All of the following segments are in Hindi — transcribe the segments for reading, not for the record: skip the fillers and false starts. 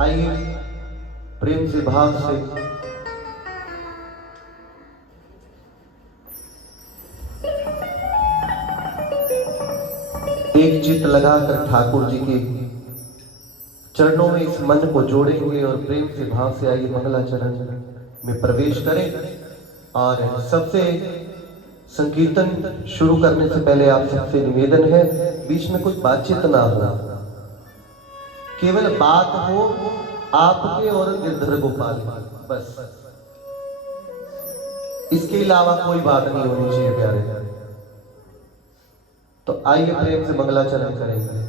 आइए प्रेम से भाव से एक चित्त लगाकर ठाकुर जी के चरणों में इस मन को जोड़ेंगे और प्रेम से भाव से आइए मंगलाचरण में प्रवेश करें। और सबसे संकीर्तन शुरू करने से पहले आप सबसे निवेदन है, बीच में कुछ बातचीत ना हो, केवल बात हो आपके और गिरधर गोपाल की, बस इसके अलावा कोई बात नहीं होनी चाहिए प्यारे। तो आइए प्रेम से मंगलाचरण करेंगे।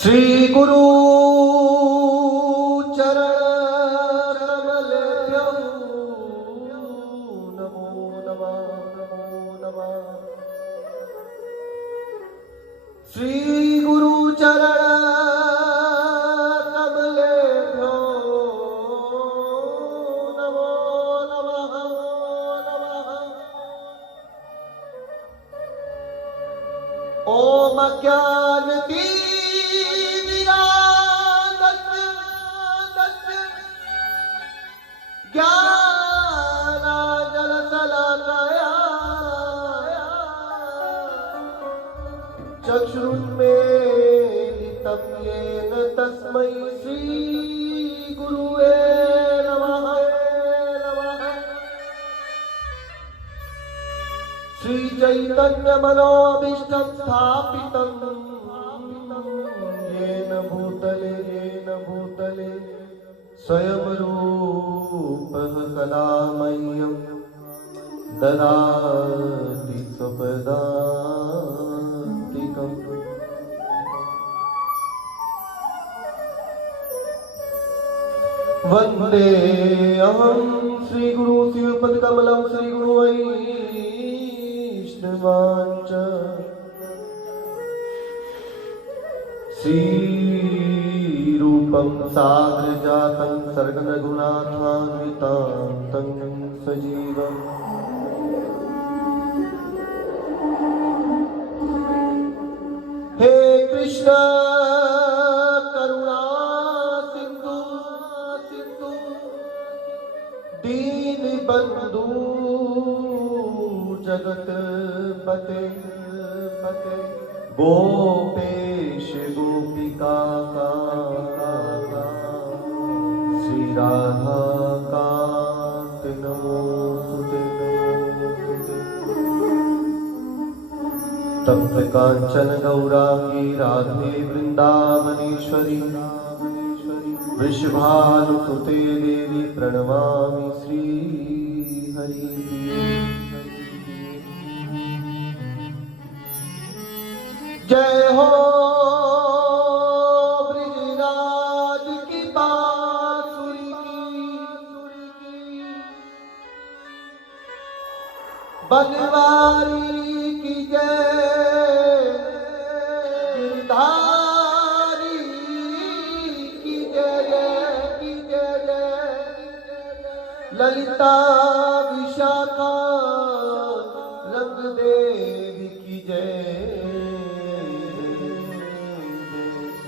श्री गुरु चरण कमलेभ्यो नमो नमः नमो नमः। श्री गुरु चरण कमलेभ्यो नमो नमः नमः। ओम ज्ञानती चक्षुरुन्मीलितं येन तस्मै श्री गुरुवे नमः नमः। श्री चैतन्य मनोभीष्टं स्थापितं येन भूतले स्वयं रूपः कदा मह्यं ददाति स्वपदान्तिकम्। वन्दे अहं श्री गुरु शिवपदकमलं श्री गुरु वैष्णवांच श्री रूपं साग्रजातं सर्गरघुनाथान्वितां सजीवम्। हे कृष्ण करुणा सिंधु दीन बंधु जगत पते गोपेश गोपिका श्री राधा कांत नमोस्तुते। तप्त कांचन गौरांगी राधे वृंदावनेश्वरी वृषभानुसुते देवी प्रणमामि श्री हरि। जय हो ब्रिजराज की बांसुरी की, बनवारी की जय, गिरधारी की जय ललिता विशाखा रंग देवी की जय,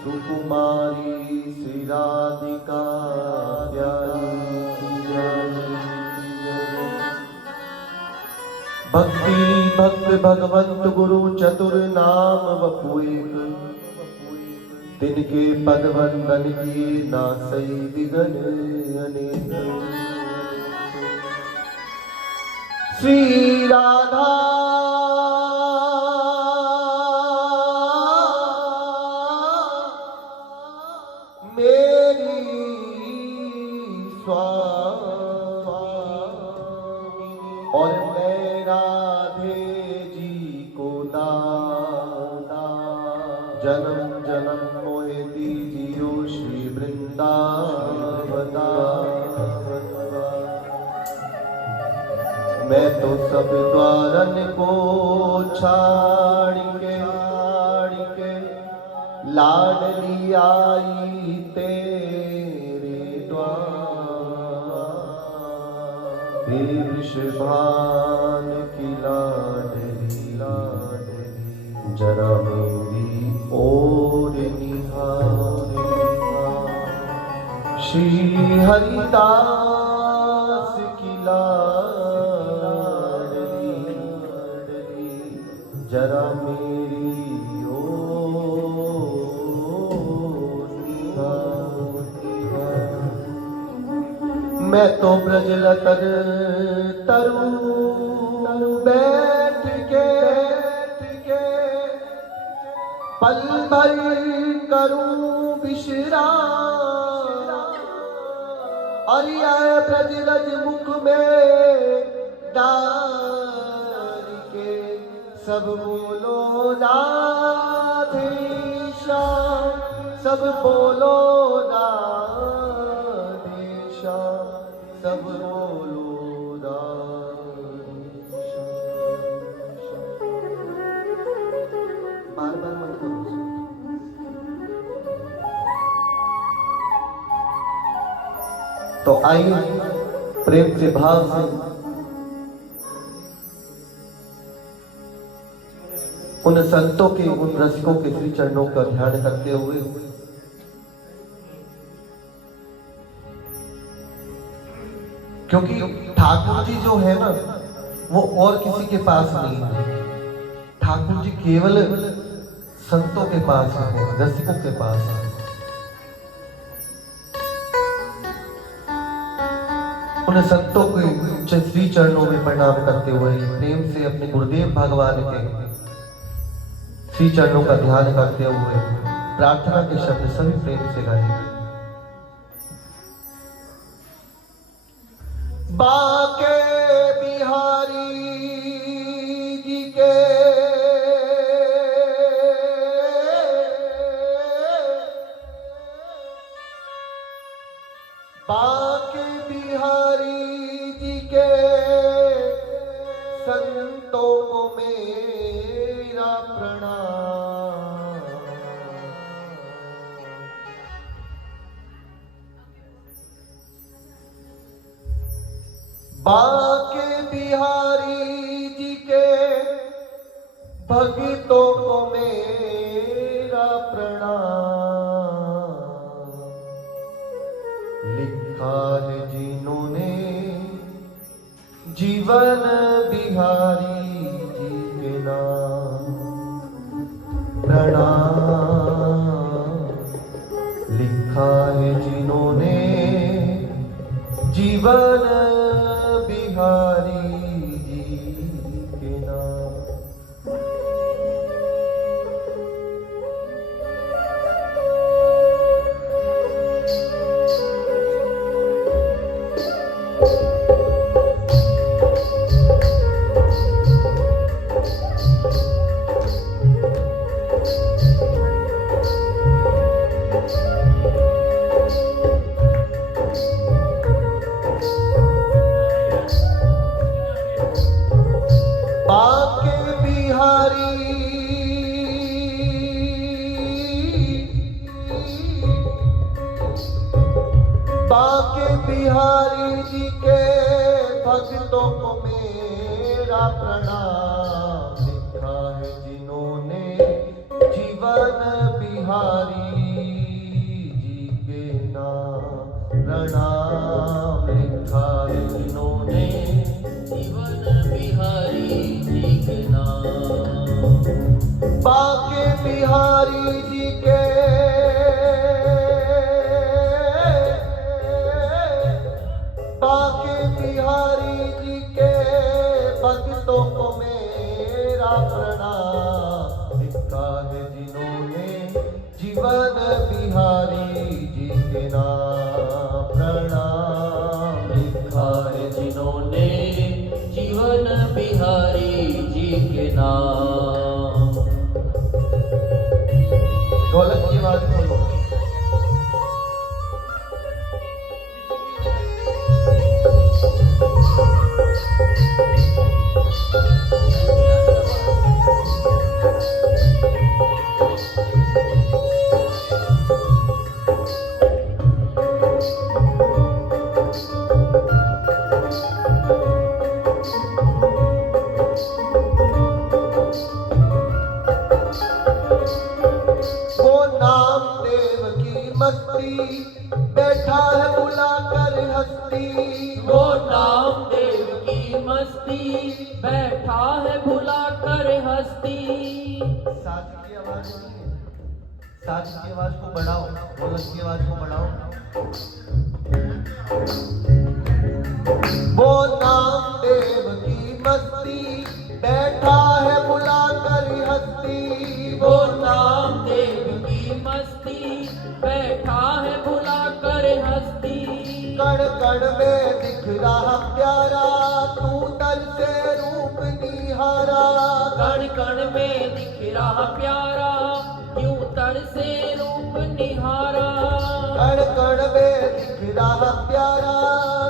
सुकुमारी श्री राधिका प्यारी की जय। भक्ति भक्त भगवंत गुरु चतुर नाम वपु एक, तिनके पद वंदन किए नासई विघ्न अनेक। श्री राधा मेरी स्वामी और मैं राधे जी को दादा, जन्म जन्म मोहे दीजियो श्री वृंदावना। मैं तो सब द्वारन को छाड़ के लाडली आई तेरे द्वार। हे वृषभान की लाडली लाडली जरा मेरी ओर निहार श्री हरिदास की लाडली जरा मेरी ओर निहार मैं तो ब्रजलतर तरु बैठ के पल भर करूं विश्राम और यह ब्रजरज मुख में डाल के सब बोलो राधेश्याम सब बोलो राधेश्याम सब बोलो राधेश्याम बार बार मत करो। तो आइए प्रेम से भाव से उन संतों के उन रसिकों के श्री चरणों का ध्यान करते हुए क्योंकि ठाकुर जी जो है ना वो और किसी के पास नहीं है। ठाकुर जी केवल संतों के पास है, रसिकों के पास है। उन संतों के श्री चरणों में प्रणाम करते हुए प्रेम से अपने गुरुदेव भगवान के श्री चरणों का ध्यान करते हुए प्रार्थना के शब्द सभी प्रेम से गाएंगे। बाके बिहारी जी के बाके बिहारी जी के संतों को मेरा प्रणाम। बाके बिहारी जी के भक्तों को मेरा प्रणाम। लिखा है जिन्होंने जीवन बिहारी जी के नाम प्रणाम। लिखा है जिन्होंने जीवन बिहारी जी के नाम। बाके बिहारी जी के भक्तों को मेरा प्रणाम। लिखा है जिन्होंने जीवन बिहारी जी के नाम प्रणाम। लिखा है जिन्होंने जीवन बिहारी जी के नाम। बाके बिहारी जी के बाके बिहारी जी के भक्तों को मेरा प्रणाम। लिखा है जिन्होंने जीवन बिहारी जी के नाम प्रणाम। लिखा है जिन्होंने जीवन बिहारी जी के नाम। ढोलक हस्ती, वो नामदेव की मस्ती, बैठा है भुला कर हस्ती। साथ की आवाज नहीं है, साथ की आवाज को बढ़ाओ, ढोलक की आवाज को बढ़ाओ। वो नामदेव की मस्ती, बैठा है भुला कर हस्ती। वो नामदेव की मस्ती, बैठा है भुला कर हस्ती। कण कण में दिख रहा प्यारा, तू तर से रूप निहारा। कण कण में दिख रहा प्यारा, यूं तर से रूप निहारा। कण कण में दिख रहा प्यारा,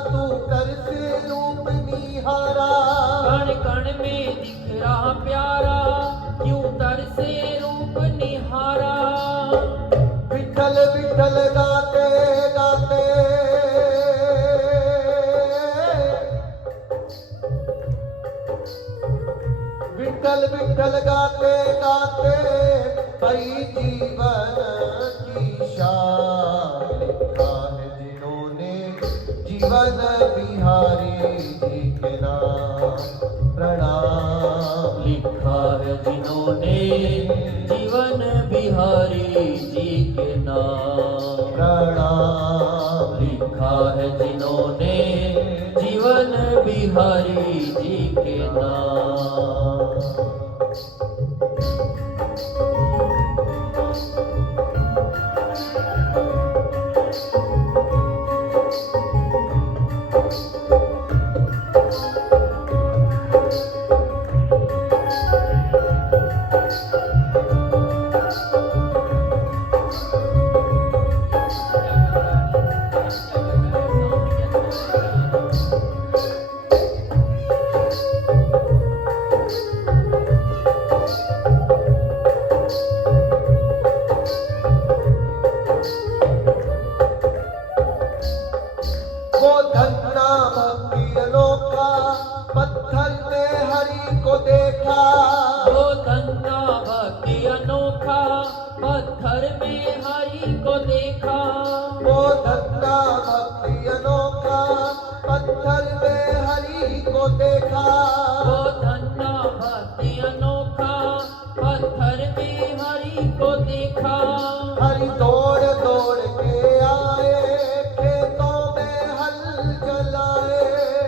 तू तर से रूप निहारा। कण कण में दिख रहा प्यारा, यूं तर से रूप निहारा। विठल विठल गाते गाते, विठल विठल गाते गाते, पई जीवन की शान। लिखा है जिन्होंने जीवन बिहारी जी के नाम, प्रणाम। लिखा है जिन्होंने जीवन बिहारी जी के नाम, प्रणाम। लिखा है जिन्होंने जीवन बिहारी जी के नाम। वो धन्ना भक्ति अनोखा, पत्थर में हरि को देखा। वो धन्ना भक्ति अनोखा, पत्थर में हरि को देखा। वो धन्ना भक्ति अनोखा, पत्थर में हरि को देखा। वो धन्ना भक्ति अनोखा, पत्थर में हरि को देखा। हरि दौड़ दौड़ के आए, खेतों में हल चलाए।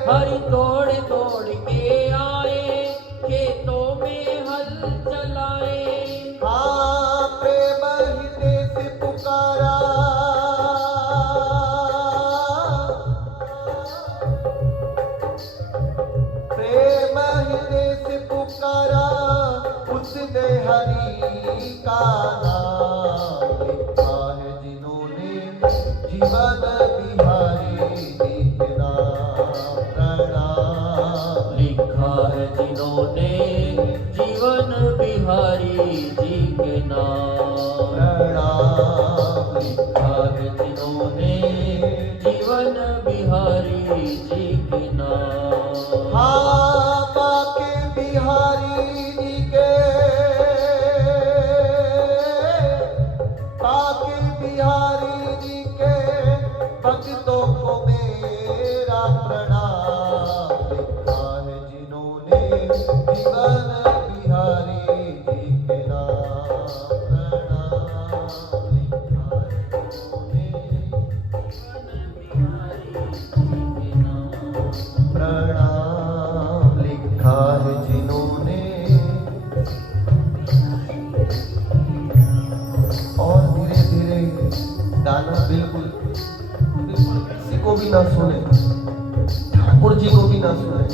हरि दौड़ दौड़ के आए, खेतों में हल चलाए। हाँ, प्रेम हृदय से पुकारा, प्रेम हृदय से पुकारा, उसने हरि का नाम। लिखा है जिन्होंने जीवन बिहारी जी के नाम, प्रणाम। लिखा है जिन्होंने जीवन बिहारी जी के नाम, प्रणाम। लिखा है जिन्होंने जीवन बिहारी जी के नाम। हाँ, बाके बिहारी जी के, बाके बिहारी जी के भक्तों को मेरा प्रणाम। लिखा है जिन्होंने जीवन बिहारी जी के नाम, प्रणाम। लिखा है जिन्होंने प्रणाम। लिखा है जिन्होंने, और धीरे धीरे गाना बिल्कुल बिल्कुल किसी को भी ना सुने, ठाकुर जी को भी ना सुने।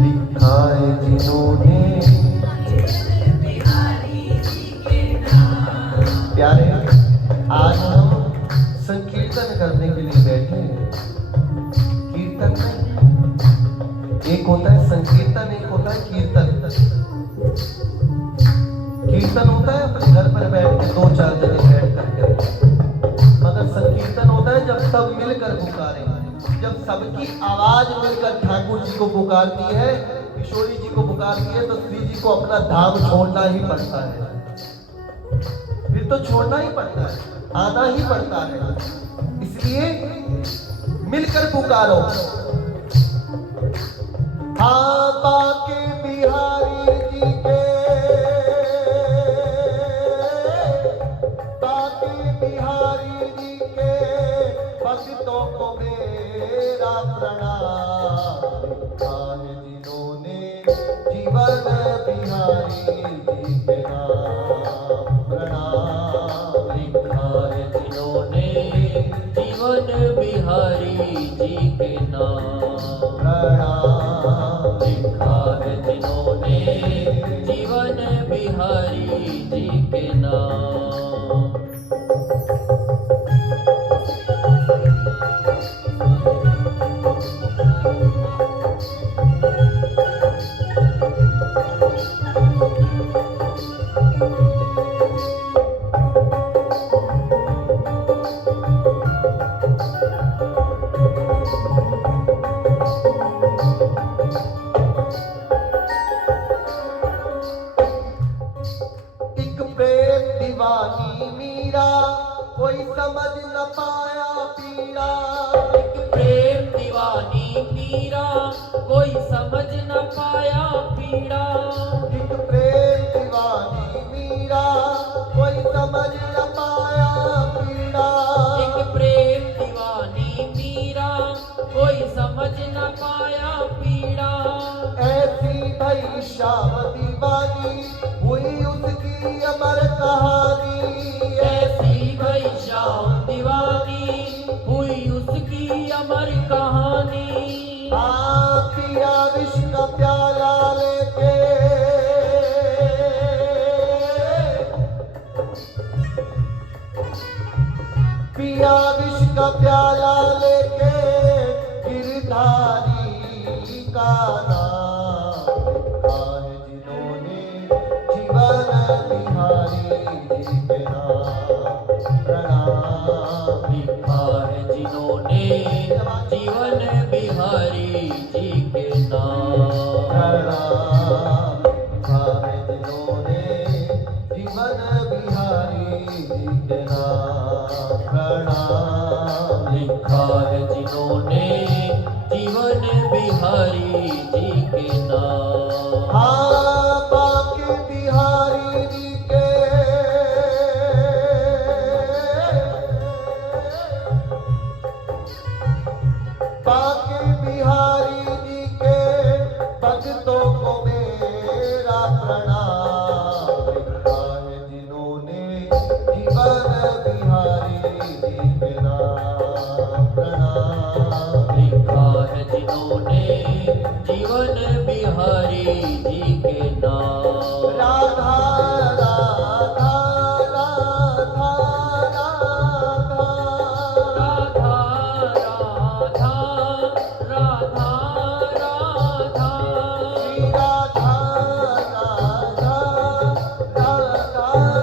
लिखा है जिन्होंने, प्यारे आज हम संकीर्तन करने के लिए बैठे हैं। कीर्तन नहीं, एक होता है संकीर्तन, एक होता है कीर्तन। कीर्तन होता है अपने घर पर बैठ के दो चार जने बैठ करके, मगर संकीर्तन होता है जब सब मिलकर पुकारे, जब सबकी आवाज मिलकर ठाकुर जी को पुकारती है, किशोरी जी को पुकारती है, तो श्री जी को अपना धाम छोड़ना ही पड़ता है, फिर तो छोड़ना ही पड़ता है। आना ही पड़ता है। इसलिए मिलकर पुकारो, हाँ बाके बिहारी जी के, बाके बिहारी जी के भक्तों को मेरा प्रणाम। लिखा है जिन्होंने जीवन बिहारी जी के नाम, प्रणाम। लिखा है जिन्होंने जीवन बिहारी जी के नाम, प्रणाम। लिखा है जिन्होंने जीवन बिहारी जी के नाम। एक प्रेम दीवानी मीरा, कोई समझ न पाया पीड़ा। एक प्रेम दीवानी मीरा, कोई समझ न पाया पीड़ा। एक प्रेम दीवानी मीरा, कोई समझ न पाया पीड़ा। एक प्रेम दीवानी मीरा, कोई समझ न पाया पीड़ा। ऐसी भई श्याम दीवानी, हुई उसकी अमर कहानी। ऐसी भई श्याम दीवानी, हुई उसकी अमर कहानी। हाँ पिया विष का प्याला लेके, पिया विष का प्याला लेके, गिरधारी का नाम। लिखा है जिन्होंने जीवन बिहारी जी के नाम, प्रणाम। लिखा है जिन्होंने जीवन बिहारी जी के नाम, प्रणाम। लिखा है जिन्होंने जीवन बिहारी जी के नाम, प्रणाम। लिखा है जिन्होंने जीवन बिहारी जी के नाम। हाँ बाके बिहारी जी के, बाके बिहारी जी के भक्तों को मेरा प्रणाम। लिखा है जिन्होंने जीवन बिहारी जी के नाम, प्रणाम। लिखा है जिन्होंने जीवन बिहारी जी के नाम। राधा राधा राधा राधा, राधा राधा राधा राधा, श्री राधा राधा राधा राधा, राधा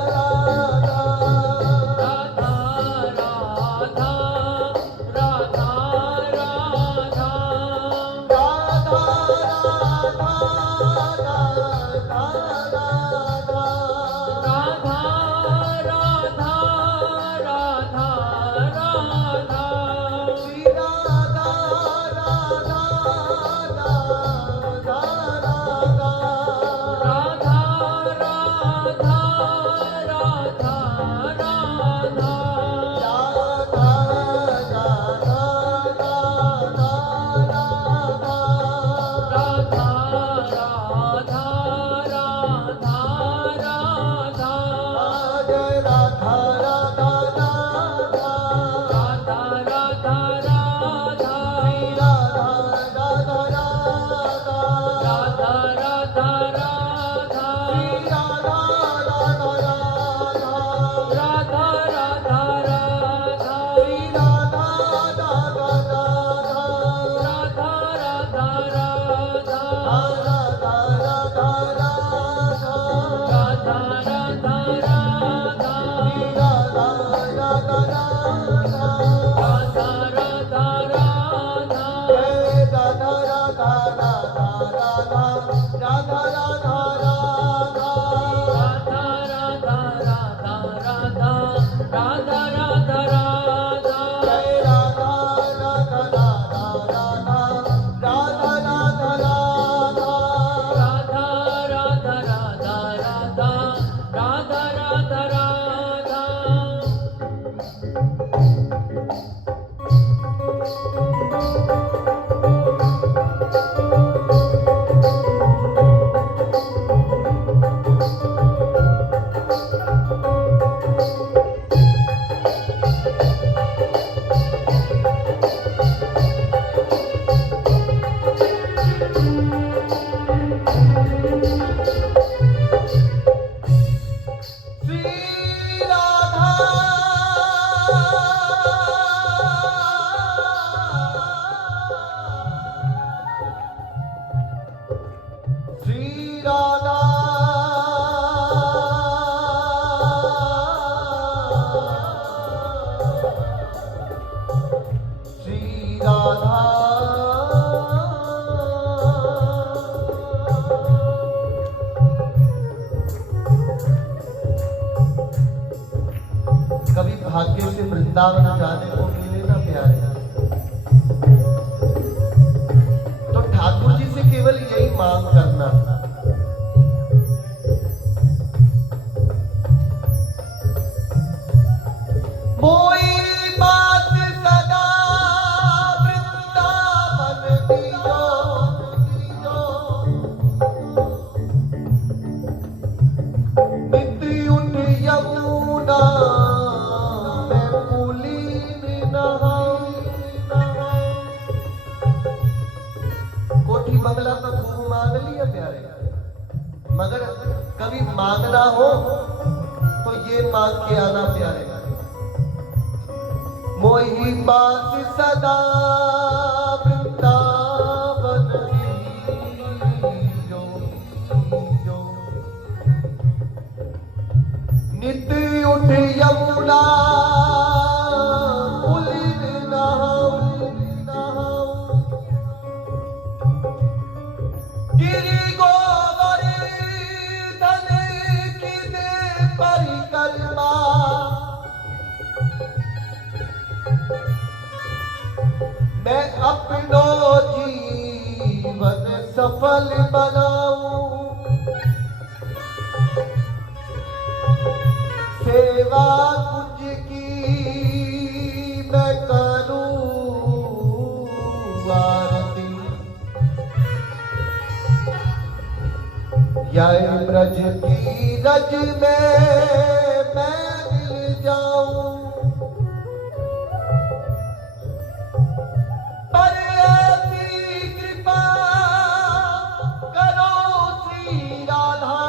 राधा राधा राधा, राधा राधा राधा राधा जय राधा राधा राधा राधा राधा राधा राधा राधा राधा राधा राधा राधा राधा राधा श्री राधा श्री राधा श्री राधा कभी भाग्य से वृंदावन जाने को मिले ना प्यारे, तो ठाकुर जी से केवल यही मांग करना, मोई बात सदा वृंदावन दीजो, नित्य उठ यमुना में पुलीन नहाऊं। कोठी बंगला तो खूब मांग लिया प्यारे, मगर कभी मांगना हो तो ये मांग के आना प्यारे, मोही बात सदा वृंदावन दीजो, नित्य उठ यमुना पुलिन नहाऊं, गिरि गोवर्धन की दे परिक्रमा, मैं अपनो जीवन सफल बनाऊं, सेवा कुंज की मैं करूं आरती, यह ब्रज की रज में मैं मिल जाऊं, पर ऐसी कृपा करो श्री राधा।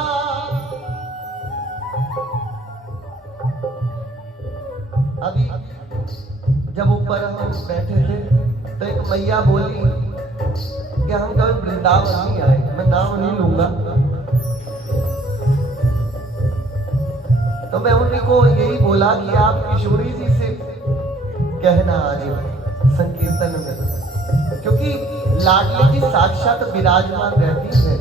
अभी जब ऊपर हम बैठे थे तो एक मैया बोली कि हम कभी वृंदावन नहीं आए, मैं नाम नहीं लूंगा, तो मैं उनको यही बोला कि आप किशोरी जी से कहना आज संकीर्तन में, क्योंकि लाडली जी साक्षात विराजमान रहती है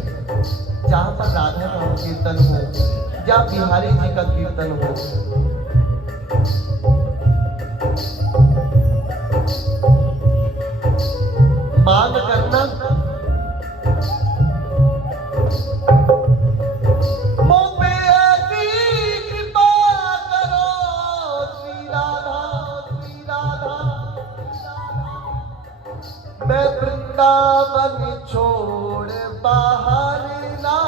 जहां पर राधा का कीर्तन हो, जहां बिहारी जी का कीर्तन हो। मांग करना, मुझ पे ऐसी कृपा करो श्री राधा, श्री राधा, मैं वृंदावन छोड़ बाहर ना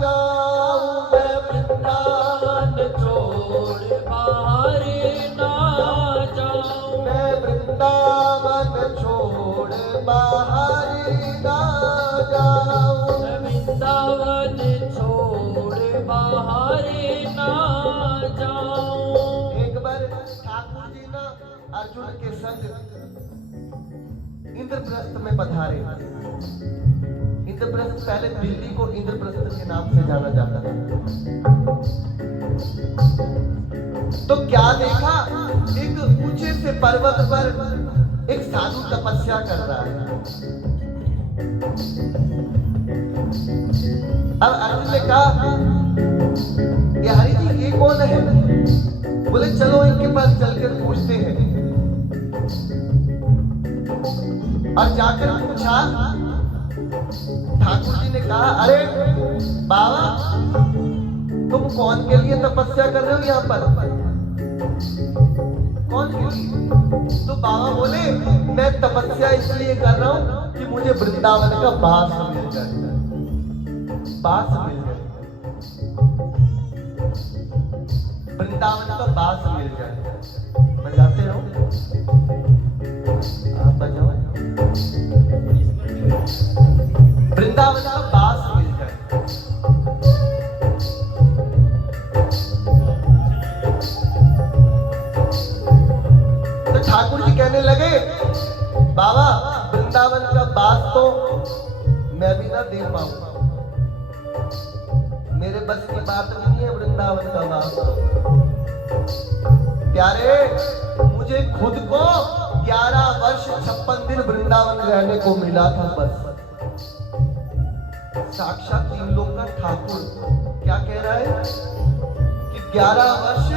जाऊं, मैं वृंदावन छोड़ बाहर ना जाऊं, मैं वृंदावन छोड़ बाहर ना जाऊं, मैं वृंदावन छोड़ बाहर ना जाऊं। एक बार ठाकुर जी ना अर्जुन के संग इंद्रप्रस्थ में पधारे। इंद्रप्रस्थ पहले दिल्ली को इंद्रप्रस्थ के नाम से जाना जाता था। तो क्या देखा, एक ऊंचे से पर्वत पर एक साधु तपस्या कर रहा है। अब अर्जुन ने कहा, ये हरि जी ये कौन है? बोले चलो इनके पास चलकर पूछते हैं। और जाकर पूछा, ठाकुर जी ने कहा, अरे बाबा तुम कौन के लिए तपस्या कर रहे हो यहाँ पर, कौन के लिए? तो बाबा बोले, मैं तपस्या इसलिए कर रहा हूं कि मुझे वृंदावन का बास मिल जाए, बास मिल जाए, वृंदावन का बास मिल जाए। बजाते रहो, आप बजाओ, वृंदावन का बास मिल जाए। तो ठाकुर जी कहने लगे, बाबा वृंदावन का बास तो मैं भी ना दे पाऊंगा, मेरे बस की बात नहीं है वृंदावन का बास। प्यारे, मुझे खुद को 11 वर्ष 56 दिन वृंदावन रहने को मिला था बस। साक्षात तीन लोग का ठाकुर क्या कह रहा है कि 11 वर्ष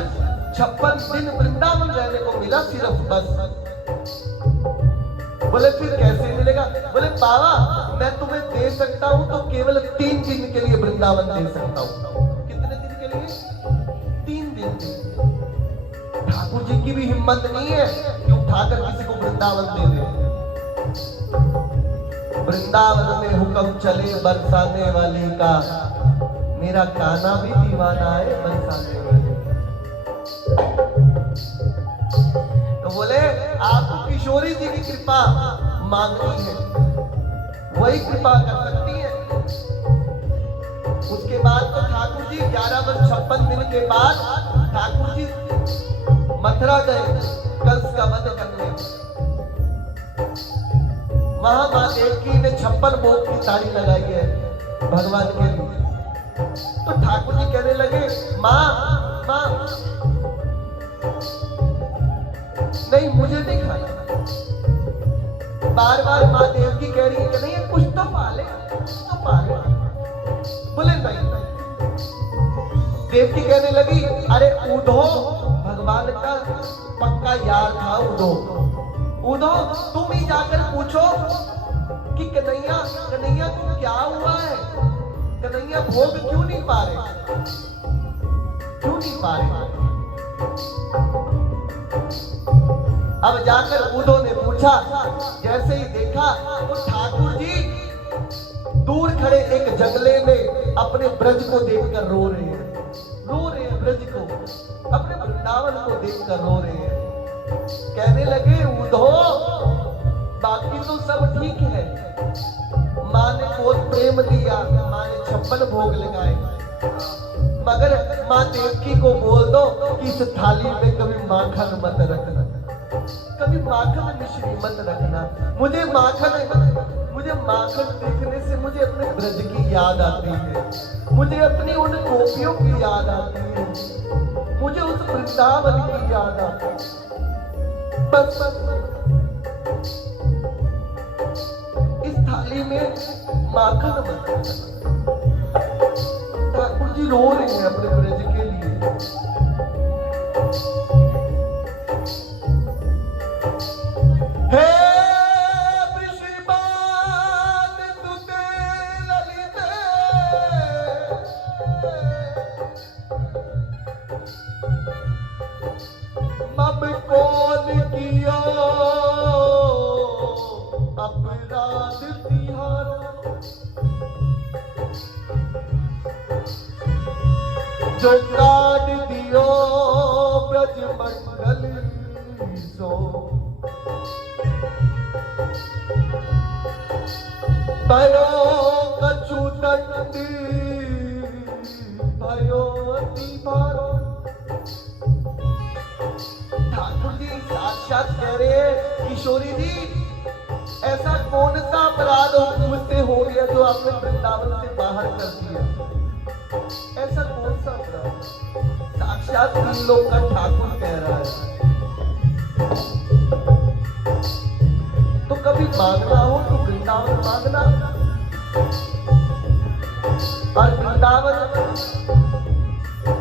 56 दिन वृंदावन रहने को मिला सिर्फ बस। बोले फिर कैसे मिलेगा? बोले बाबा मैं तुम्हें दे सकता हूं तो केवल 3 दिन के लिए वृंदावन दे सकता हूं। कितने दिन के लिए? 3 दिन के लिए। ठाकुर जी की भी हिम्मत नहीं है कि उठाकर किसी को वृंदावन दे दे। वृंदावन में हुक्म चले बरसाने वाली का, मेरा काना भी दीवाना है बरसाने वाली। तो बोले आपको किशोरी जी की कृपा मांगनी है, वही कृपा कर सकती है। उसके बाद तो ठाकुर जी 11 वर्ष 56 दिन के बाद ठाकुर जी मथुरा गए कंस का वध करने। वहां मां देवकी ने 56 भोग की ताली लगाई है भगवान के लिए। तो ठाकुर जी कहने लगे, मां मां नहीं मुझे नहीं खाना। बार बार मां देवकी कह रही है कि नहीं कुछ तो पाले, कुछ तो पाले। बोले नहीं। देवकी कहने लगी, अरे उधो भगवान का पक्का यार था उधो। उधो तुम ही जाकर पूछो कि कन्हैया कन्हैया को क्या हुआ है, कन्हैया भोग क्यों नहीं पा रहे, क्यों नहीं पा रहे। अब जाकर उधो ने पूछा, जैसे ही देखा तो ठाकुर जी दूर खड़े एक जंगले में अपने ब्रज को देखकर रो रहे हैं, रो रहे हैं ब्रज को, अपने वृंदावन को देखकर रो रहे हैं। कहने लगे, उधो बाकी तो सब ठीक है, माँ ने बहुत प्रेम दिया, माँ ने 56 भोग लगाए, मगर माँ देवकी को बोल दो कि इस थाली में कभी माखन मत रखना, कभी माखन मिश्री मत रखना। मुझे माखन देखने से मुझे अपने ब्रज की याद आती है, मुझे अपनी उन गोपियों की याद आती है, मुझे उस वृंदावन की याद आती है। बस इस थाली में माखन मत रखना। ठाकुर जी रो रहे हैं अपने ब्रज के लिए। हे वृषभान तुते ललिते, मब कौन किया अपराध तिहारा, जो काट दियो ब्रज मंडल सो, भयो कछु दंडी भयो अति भारो। ठाकुर जी साक्षात कह रहे हैं, किशोरी जी ऐसा कौन सा अपराध मुझसे हो गया जो आपने वृंदावन से बाहर कर दिया, ऐसा कौन सा अपराध? साक्षात तीन लोग का ठाकुर कह रहा है। तो कभी मांगना हो तो वृंदावन मांगना, और वृंदावन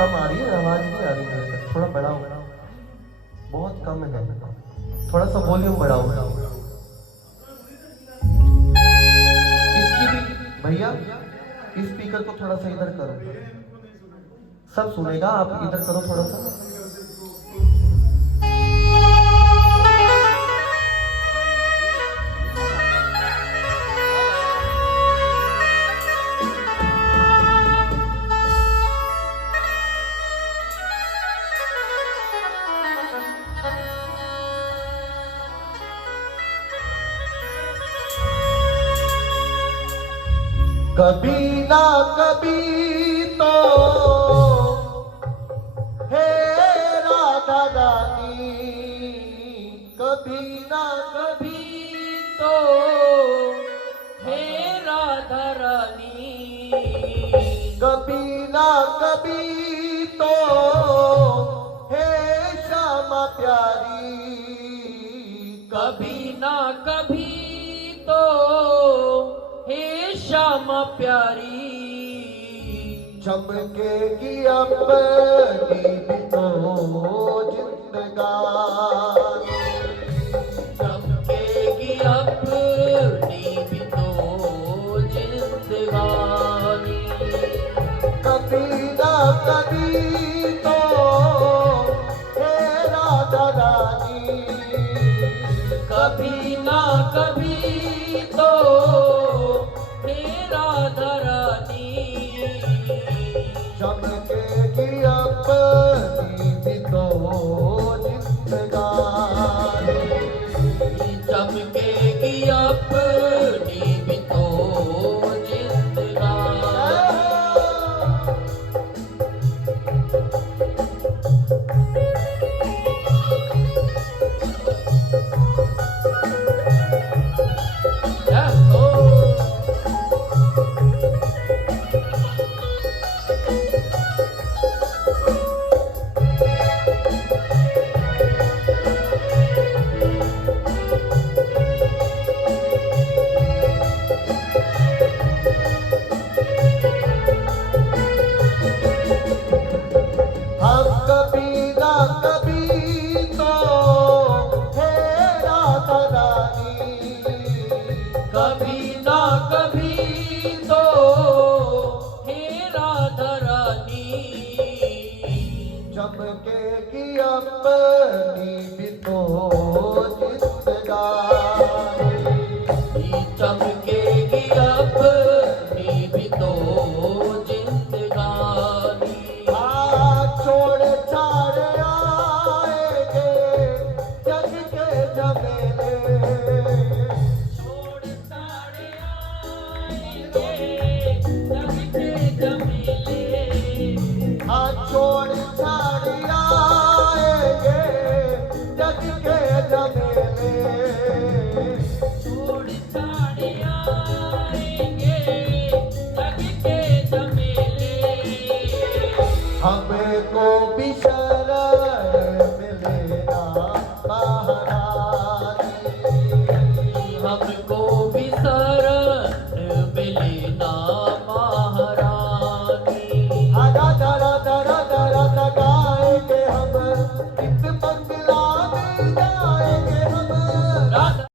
कम आ रही है, आवाज नहीं आ रही मेरे तक, थोड़ा बढ़ाओ, बहुत कम है, थोड़ा सा वॉल्यूम बढ़ाओ। इसकी भी भैया स्पीकर को थोड़ा सा इधर करो, सब सुनेगा, आप इधर करो थोड़ा सा। कभी ना कभी तो हे राधा रानी, कभी ना कभी तो हे राधा रानी, कभी ना कभी तो हे श्यामा प्यारी, कभी ना कभी तो हे श्यामा प्यारी, चमकेगी अपनी भी तो जिंदगानी, चमकेगी अपनी भी तो जिंदगानी, कभी ना कभी तो हे राधा रानी, कभी ना कभी तो हे राधा रानी, चमकेगी अपनी भी तो जिंदगानी, चमकेगी अपनी भी तो जिंदगानी। हम कभी ना कभी तो हे राधा रानी, कभी ना कभी तो हे राधा रानी, चमकेगी अपनी भी तो जिंदगानी, चमकेगी अपनी भी तो जिंदगानी। छोड़ छाड़ आएंगे जग के झमेले, छोड़ साड़े आएंगे जग के झमेले, छोड़ छाड़ आएंगे जग के झमेले, छोड़ साड़े आएंगे जग के झमेले, हमको भी